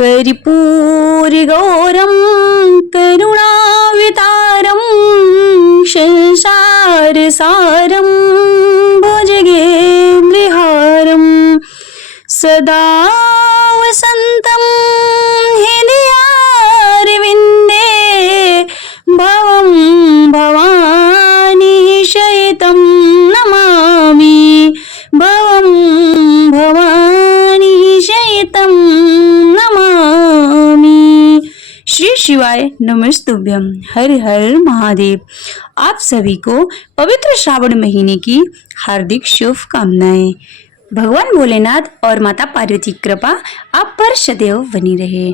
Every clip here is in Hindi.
कर्पूरगौरं करुणावतारं संसारसारं भुजगेन्द्रहारं सदा वसन्तं हृदयारविन्दे भवं भवानी शयितं नमामि भवं भवानी शयितं नमामि। श्री शिवाय नमस्तुभ्यं। हर हर महादेव। आप सभी को पवित्र श्रावण महीने की हार्दिक शुभकामनाएं। भगवान भोलेनाथ और माता पार्वती कृपा आप पर सदैव बनी रहे।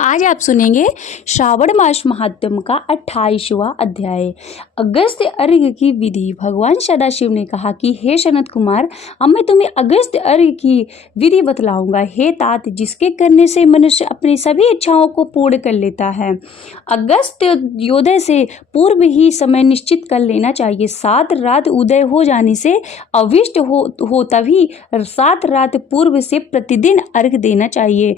आज आप सुनेंगे श्रावण मास महात्म्य का 28वां अध्याय, अगस्त्य अर्घ्य की विधि। भगवान सदाशिव ने कहा कि हे सनत कुमार, अब मैं तुम्हें अगस्त्य अर्घ्य की विधि बतलाऊंगा। हे तात, जिसके करने से मनुष्य अपनी सभी इच्छाओं को पूर्ण कर लेता है। अगस्त्य योदय से पूर्व ही समय निश्चित कर लेना चाहिए। 7 रात उदय हो जाने से अविष्ट हो तभी 7 रात पूर्व से प्रतिदिन अर्घ्य देना चाहिए।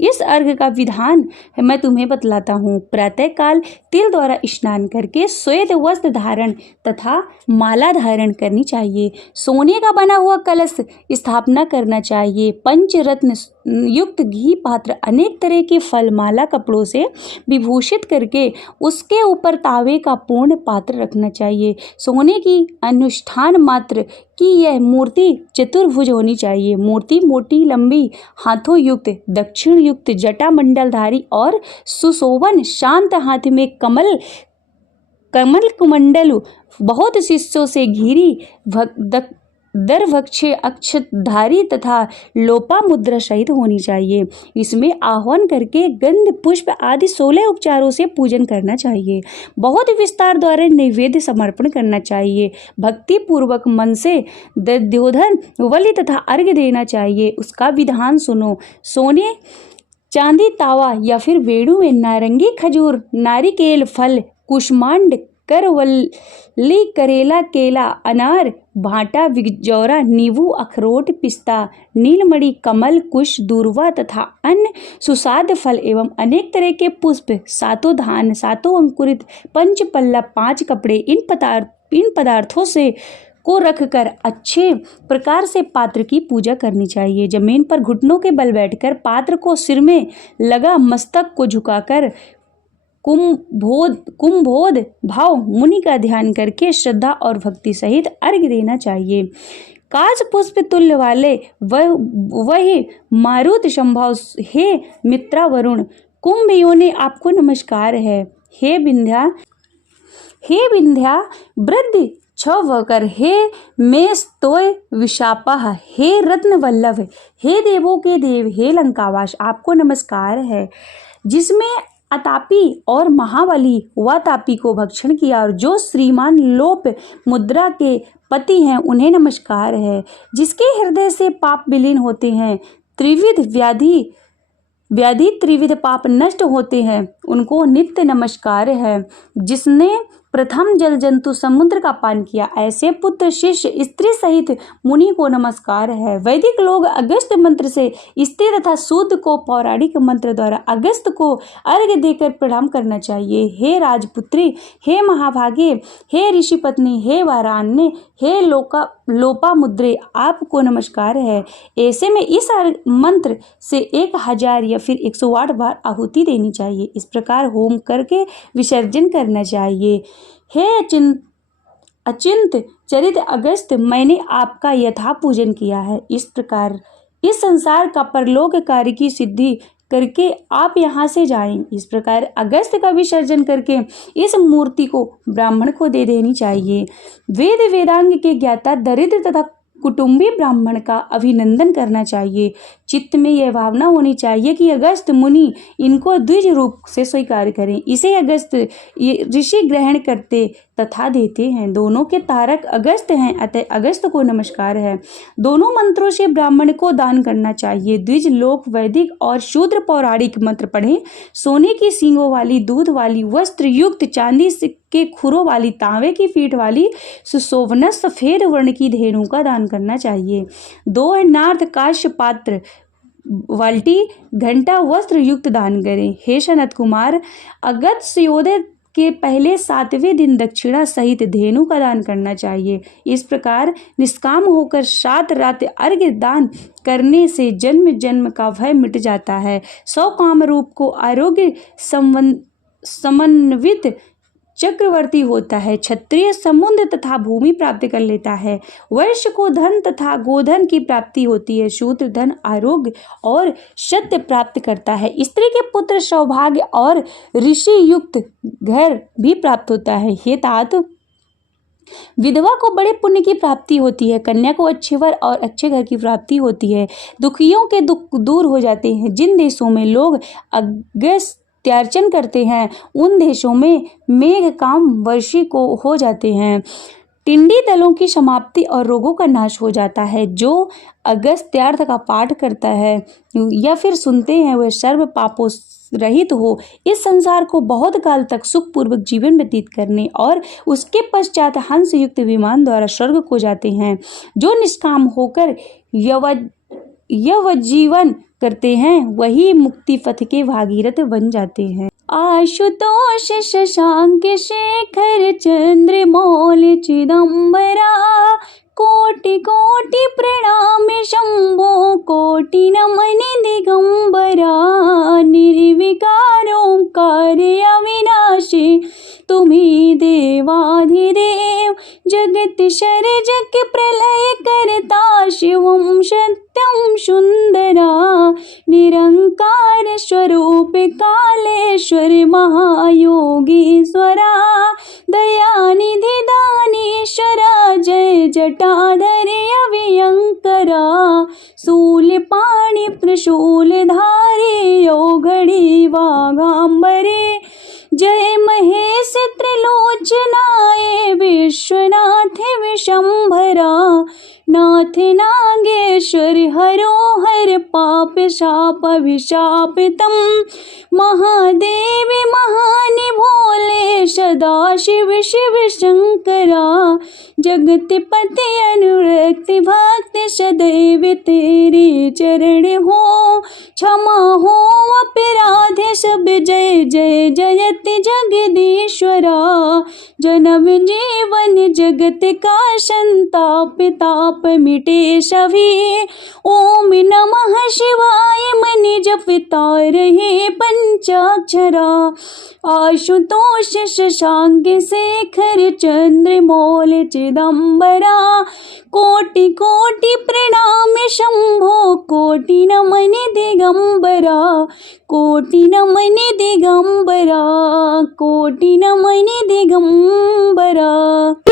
इस अर्घ्य का विधान मैं तुम्हें बतलाता हूँ। प्रातःकाल तिल द्वारा स्नान करके श्वेत वस्त्र धारण तथा माला धारण करनी चाहिए। सोने का बना हुआ कलश स्थापना करना चाहिए। पंचरत्न युक्त घी पात्र अनेक तरह के फल माला कपड़ों से विभूषित करके उसके ऊपर तावे का पूर्ण पात्र रखना चाहिए। सोने की अनुष्ठान मात्र की यह मूर्ति चतुर्भुज होनी चाहिए। मूर्ति मोटी लंबी हाथों युक्त, दक्षिण युक्त, जटा मंडलधारी और सुशोभन, शांत हाथ में कमल कुमंडल, बहुत शिष्यों से घिरी, दरवक्षे अक्षतधारी तथा लोपा मुद्रा सहित होनी चाहिए। इसमें आह्वान करके गंध पुष्प आदि 16 उपचारों से पूजन करना चाहिए। बहुत विस्तार द्वारा नैवेद्य समर्पण करना चाहिए। भक्ति पूर्वक मन से दध्योधन बलि तथा अर्घ्य देना चाहिए। उसका विधान सुनो। सोने चांदी तावा या फिर वेणु में नारंगी, खजूर, नारिकेल फल, कुष्मांड, करवल्ली, करेला, केला, अनार, भाटा, विजौरा, नींबू, अखरोट, पिस्ता, नीलमणि, कमल, कुश, दूर्वा तथा अन्य सुसाद फल एवं अनेक तरह के पुष्प, 7 धान, 7 अंकुरित, 5 पल्ला, 5 कपड़े, इन पदार्थों से को रखकर अच्छे प्रकार से पात्र की पूजा करनी चाहिए। जमीन पर घुटनों के बल बैठकर पात्र को सिर में लगा मस्तक को झुकाकर कुंभोद भाव मुनि का ध्यान करके श्रद्धा और भक्ति सहित अर्घ्य देना चाहिए। काश पुष्प तुल्य वाले वही मारुत संभव, हे मित्रा वरुण, कुंभ योनि आपको नमस्कार है। हे विंध्या वृद्धि छवकर, हे मेस्तोय विशापा, हे रत्न वल्लभ, हे देवों के देव, हे लंकावास, आपको नमस्कार है। जिसमें अतापी और महाबली वातापी को भक्षण किया और जो श्रीमान लोप मुद्रा के पति हैं, उन्हें नमस्कार है। जिसके हृदय से पाप विलीन होते हैं, त्रिविध व्याधि त्रिविध पाप नष्ट होते हैं, उनको नित्य नमस्कार है। जिसने प्रथम जल जंतु समुद्र का पान किया, ऐसे पुत्र शिष्य स्त्री सहित मुनि को नमस्कार है। वैदिक लोग अगस्त मंत्र से स्त्री तथा शूद्र को पौराणिक मंत्र द्वारा अगस्त को अर्घ्य देकर प्रणाम करना चाहिए। हे राजपुत्री, हे महाभागे, हे ऋषि पत्नी, हे वारान्य, हे लोपा मुद्रे, आपको नमस्कार है। ऐसे में इस मंत्र से 1000 या फिर 108 बार आहुति देनी चाहिए। इस प्रकार होम करके विसर्जन करना चाहिए। हे अचिंत चरित अगस्त, मैंने आपका यथा पूजन किया है। इस प्रकार इस संसार का परलोक कार्य की सिद्धि करके आप यहाँ से जाएं। इस प्रकार अगस्त का विसर्जन करके इस मूर्ति को ब्राह्मण को दे देनी चाहिए। वेद वेदांग के ज्ञाता दरिद्र तथा कुटुंबी ब्राह्मण का अभिनंदन करना चाहिए। चित्त में यह भावना होनी चाहिए कि अगस्त मुनि इनको द्विज रूप से स्वीकार करें। इसे अगस्त ऋषि ग्रहण करते तथा देते हैं। दोनों के तारक अगस्त हैं, अतः अगस्त को नमस्कार है। दोनों मंत्रों से ब्राह्मण को दान करना चाहिए। द्विज लोक वैदिक और शूद्र पौराणिक मंत्र पढ़ें। सोने की सींगों वाली, दूध वाली, वस्त्र युक्त, चांदी के खुरों वाली, तांबे की पीठ वाली, सुशोभन सफेद वर्ण की धेनु का दान करना चाहिए। 2 नार्थ काश्य पात्र बाल्टी घंटा वस्त्र युक्त दान करें। हे सनत कुमार, अगस्त सूर्योदय के पहले 7वें दिन दक्षिणा सहित धेनु का दान करना चाहिए। इस प्रकार निष्काम होकर 7 रात अर्घ्य दान करने से जन्म जन्म का भय मिट जाता है। 100 काम रूप को आरोग्य समन्वित चक्रवर्ती होता है। क्षत्रिय समुद्र तथा भूमि प्राप्त कर लेता है। वैश्य को धन तथा गोधन की प्राप्ति होती है। शूद्र धन, आरोग्य और सत्य प्राप्त करता है। स्त्री के पुत्र सौभाग्य और ऋषि युक्त घर भी प्राप्त होता है। हे तात, विधवा को बड़े पुण्य की प्राप्ति होती है। कन्या को अच्छे वर और अच्छे घर की प्राप्ति होती है। दुखियों के दुख दूर हो जाते हैं। जिन देशों में लोग अगस्त्यार्चन करते हैं उन देशों में मेघ काम वर्षी को हो जाते हैं। टिंडी दलों की समाप्ति और रोगों का नाश हो जाता है। जो अगस्त्यार्थ का पाठ करता है या फिर सुनते हैं वह सर्व पापों रहित हो इस संसार को बहुत काल तक सुखपूर्वक जीवन व्यतीत करने और उसके पश्चात हंस युक्त विमान द्वारा स्वर्ग को जाते हैं। जो निष्काम होकर यवजीवन करते हैं वही मुक्ति पथ के भागीरथ बन जाते हैं। आशुतोष शशांक शेखर चंद्र मौल चिदंबरा, कोटि कोटि प्रणाम शंभो, कोटि नमन दिगंबरा। निर्विकारोंकार अविनाशी, तुम्ही देवाधिदेव। जगत सर्जक प्रलय करता, शिवं सत्यं सुंदरा। निरंकार स्वरूप कालेश्वर महायोगीश्वरा। दयानिधि दानेश्वरा, जय जटाधर अभियंकरा। शूलपाणि त्रिशूलधारी, योगड़ी वागांबरे। जय महेश त्रिलोचनाय, विश्वनाथ विशंभरा। नाथ नागेश्वर हरो हर, पाप शाप विशापितम। महादेव महान भोले, सदाशिव शिव शंकरा। जगत पति अनुरक्त भक्त, सदैव तेरे चरण हो। क्षमा हो अपराध सब, जय जय जयत जगदीश्वरा। जन्म जीवन जगत का संताप, ताप मिटे सभी। ओम नमः शिवाय मन जपता रहे पंचाक्षरा। आशुतोष शशांक शेखर चंद्र मौल चिदंबरा। कोटि कोटि प्रणाम शंभो, कोटि नमन दिगंबरा। कोटि नमन दिगंबरा, कोटि नमन दिगंबरा।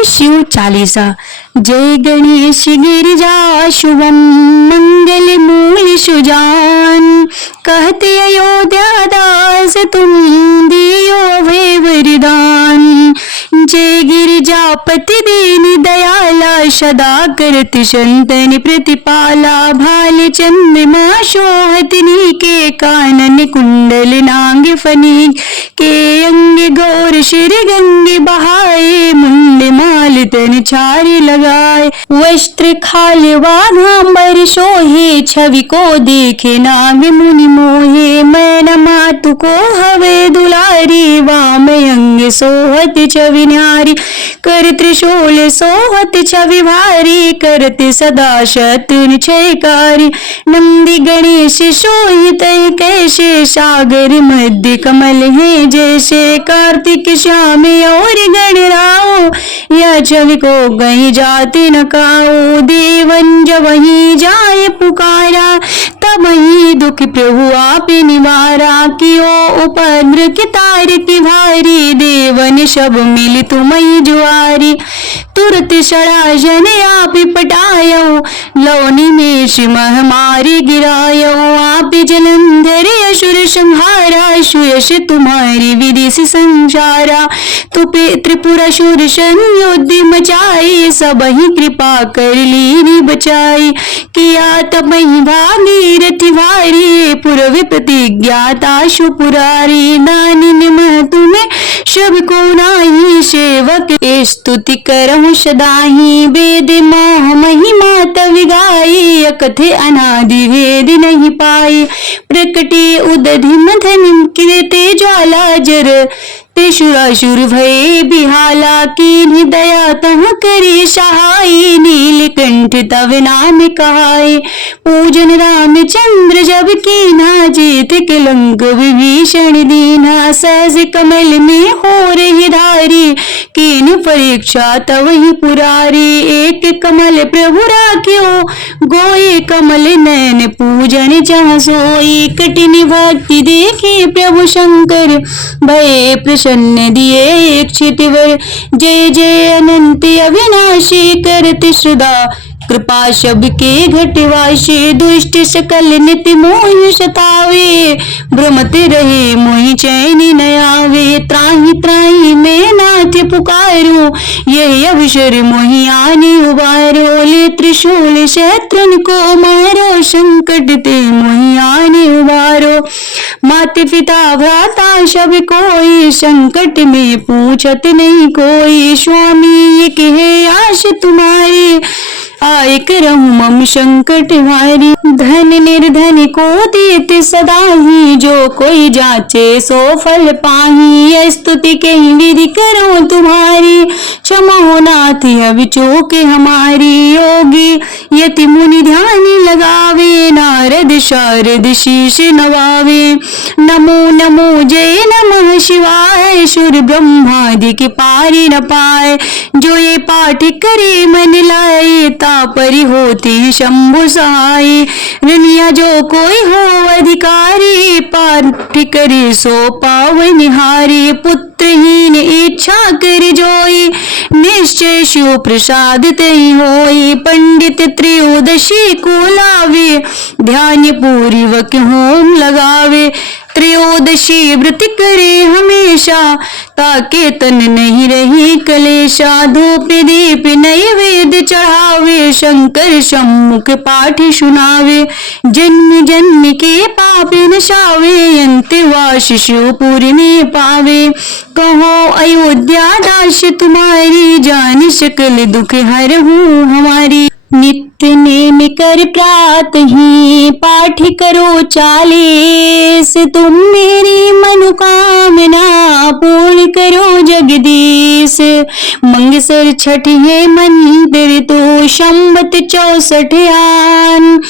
शिव चालीसा। जय गणेश गिरिजा शुभम, मंगल मूल सुजान। कहते अयोध्या दास, तुम दियो अभय वरदान। जय गिरिजापति दीन दयाला, सदा करत संतन प्रतिपाला। भाल चंद्रमा शोभत नीके, कानन कुंडल नाग फनी के। अंग गौर शिर गंगे बहाए, मुंड माल तन छार लगाए। वस्त्र खाल वाघांबर सोहे, छवि को देखे नाग मुनि मोहे। मैना मातु को हवे दुलारी, वाम अंग सोहत छवि न्यारी। कर त्रिशूल सोहत छवि भारी, करत सदा शत्रुन क्षयकारी। नंदी गणेश सोहित कैसे, सागर मध्य कमल है जैसे। कार्तिक श्याम और गणराओ, या छवि को कहीं जाते न काओ। देवन जब वहीं जाए पुकारा, तब वहीं दुख प्रभु आप निवारा। कियो उपद्र के तार की भारी, देवन सब मिल तुम्हें जुआरी। तुरत सराजन आप पटायो, लौनी में महामारी गिरायो। आप जलंधर असुर संहारा, सुयश तुम्हारी विदेश संसारा। तुपे त्रिपुरासुर संयुद्ध मचाई, सब ही कृपा कर लीनी बचाई। किया तब ही भागीरथी भारी, पूर्व प्रतिज्ञाता सुपुरारी। दानिन तुम्हें शब को नाही सेवक स्तुति करहु सदाही। वेद मोह महिमा तव गाई कथे अनादि वेद नहीं पाई। प्रकटे उदधि मथन कीर्ते ज्वाला जर तेषुरासुर भये बिहाला। कीन्हि दया तह करे सहाय नीलकंठ तव नाम कहाय। पूजन रामचंद्र जब कीन्हा जेत कलंक विभीषण दीन्हा। सहज कमल में हो रही धारी कीन्ह परीक्षा तव ही पुरारी। एक कमल प्रभु राख्यो गोये कमल नयन पूजन जहाँ सोई। कठिन भक्ति देखे प्रभु शंकर भये प्रसन्न दिए एक क्षितिवर। जय जय अनंत अविनाशी करते सदा कृपा सबके घटवासी। दुष्ट सकल नित्य मोहि सतावे भ्रमते रहे मोहि चैन न आवे। त्राहि त्राहि मैं नाथ पुकारो यही अवसर मोहि आने उबारो। ले त्रिशूल शत्रुन को मारो संकट ते मोहि आने उबारो। माता पिता भ्राता सब कोई संकट में पूछत नहीं कोई। स्वामी एक है आश तुम्हारी आय करहु मम संकट हारी। धन निर्धन को देते सदा ही जो कोई जाचे सो फल पाही। स्तुति के विधि करो तुम्हारी क्षमा हो नाथ अब चूक हमारी। योगी यति मुनि ध्यान लगावे नारद शारद शीश नवावे। नमो नमो जय नमः शिवाय सुर ब्रह्मादि के पारी न पाए। जो ये पाठ करे मन लाए तापरि होती शंभु सहाय। रनिया जो कोई हो अधिकारी पाठ करे सो पावनिहारी। पुत्रहीन इच्छा कर जोई निश्चय शिव प्रसाद तई होई। पंडित त्रयोदशी को लावे ध्यान पूर्वक होम लगावे। त्रयोदशी व्रत करे हमेशा ताके तन नहीं रही कलेशा। धूप दीप नैवेद्य चढ़ावे शंकर सम्मुख पाठ सुनावे। जन्म जन्म के पाप नशावे अंतवास शिवपुर में पावे। कहो अयोध्या दास तुम्हारी जान सकल दुख हरहूं हमारी। नित्य नेम कर प्रात ही पाठ करो 40। तुम मेरी मनोकामना पूर्ण करो जगदीश। मंगसर छठ है मंदिर तो संवत 64 आन।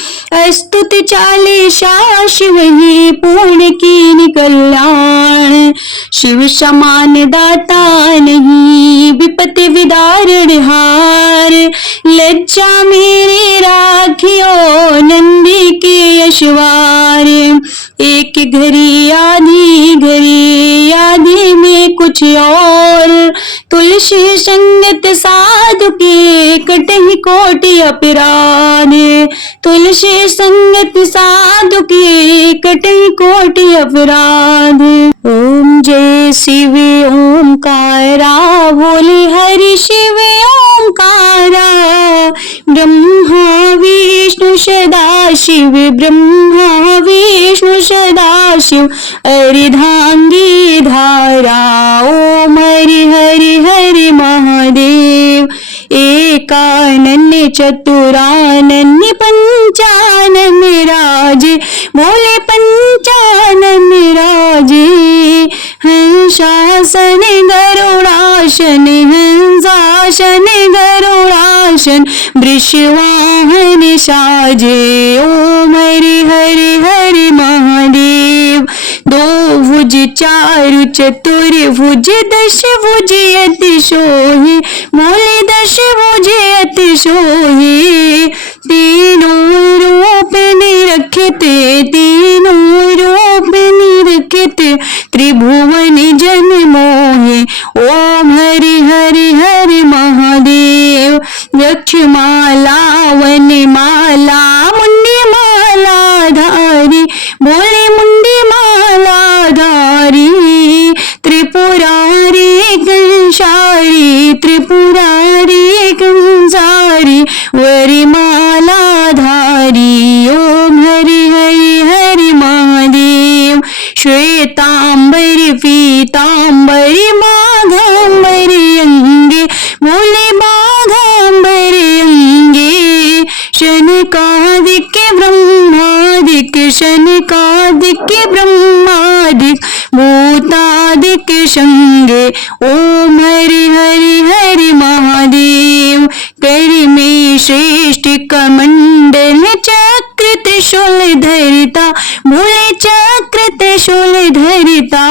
स्तुति 40 शिव ही पूर्ण की कल्याण। शिव समान दाता नहीं विपत्ति विदारण हार। लज्जा मेरे राखियो नंदी के यशवार। एक घड़ी आधी में कुछ और। तुलसी संगत साधु के कटहि कोटि अपराध। तुलसी संगत साधु के कटहि कोटि अपराध। ओम जय शिव ओंकारा बोले हरि शिव ओंकारा। ब्रह्मा विष्णु सदा शिव ब्रह्मा विष्णु सदा शिव। अर्धांगी धारा ओम हरि हरि हरि महादेव। एकानन्य चतुरानन्य पंचानन राजे बोले पंचानन राजे। हंसासन गरुड़ासन हंसासन गरुड़ासन वृषवाहन साजे। ओम हरि हरि हरि महादेव। 2 भुज 4 चतुर्भुज 10 भुज अति सोहे बोले 10 भुज अति सोहे। तीनों रूप निरखते तीनों रूप निरखते त्रिभुवन जन मोहे। ओम हरि हरि हरि महादेव। यक्षमाला वनमाला मुंडी माला धारी बोले मुंडी माला धारी। त्रिपुरारी कंसारी त्रिपुरारी कंसारी वरिमाला धारी। ओम हरि हरि हरि महादेव। श्वेतांबरी पीतांबरी के ब्रह्मादिक भूतादिक संगे। ओम हरि हरि हरि महादेव। कर में श्रेष्ठ कमंडल चक्र त्रिशूल धरिता, भोले चक्र त्रिशूल धरिता।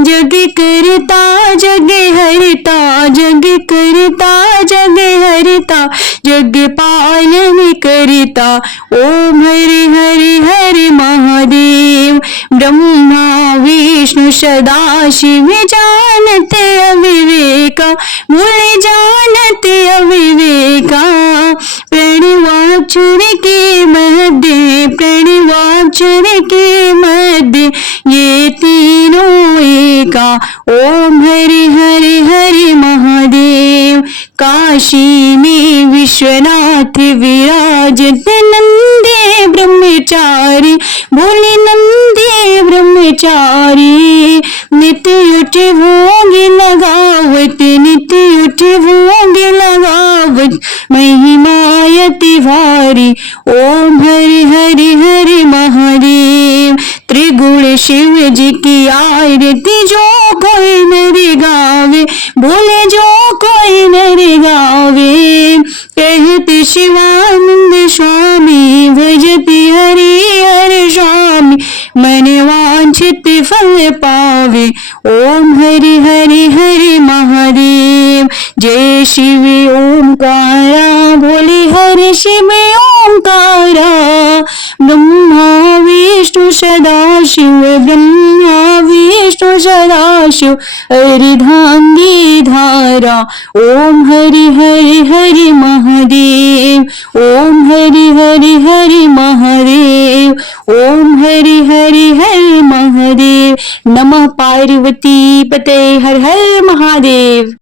जग करता जग हरिता, जग करता जग हरिता, जग पालन करता। ओम हरि हरि हरि महादेव। ब्रह्मा विष्णु सदा शिव जानते अविवेका, भोले जानते अविवेका। प्रणवाक्षर के मध्य, प्रणवाक्षर के मध्य ये तीनों एका। ओम हरि हरि हरि महादेव। काशी में विश्वनाथ विराजते, नंदे ब्रह्मचारी, भोले नंदे ब्रह्मचारी। नित्य उठ भोग लगावत, नित्य उठ भोग लगावत, महिमायति भारी। ओम हरि हरि हरि महादेव। त्रिगुण शिव जी की आरती जो कोई नर गावे, भोले जो कोई नर गावे। कहते शिवानंद स्वामी, भजति हरि हर स्वामी, मन वांछित फल पावे। ओम हरि हरि हरि महादेव। जय शिव ओंकारा, भोले हरि शिव ओंकारा। ब्रह्मा विष्णु सदा शिव, ब्रह्मा विष्णु सदा शिव, हरिधांगी धारा। ओम हरि हरि हरि महादेव। ओम हरि हरि हरि महादेव। ओम हरि हरि हरि महादेव। नमः पार्वती पते, हर हर महादेव।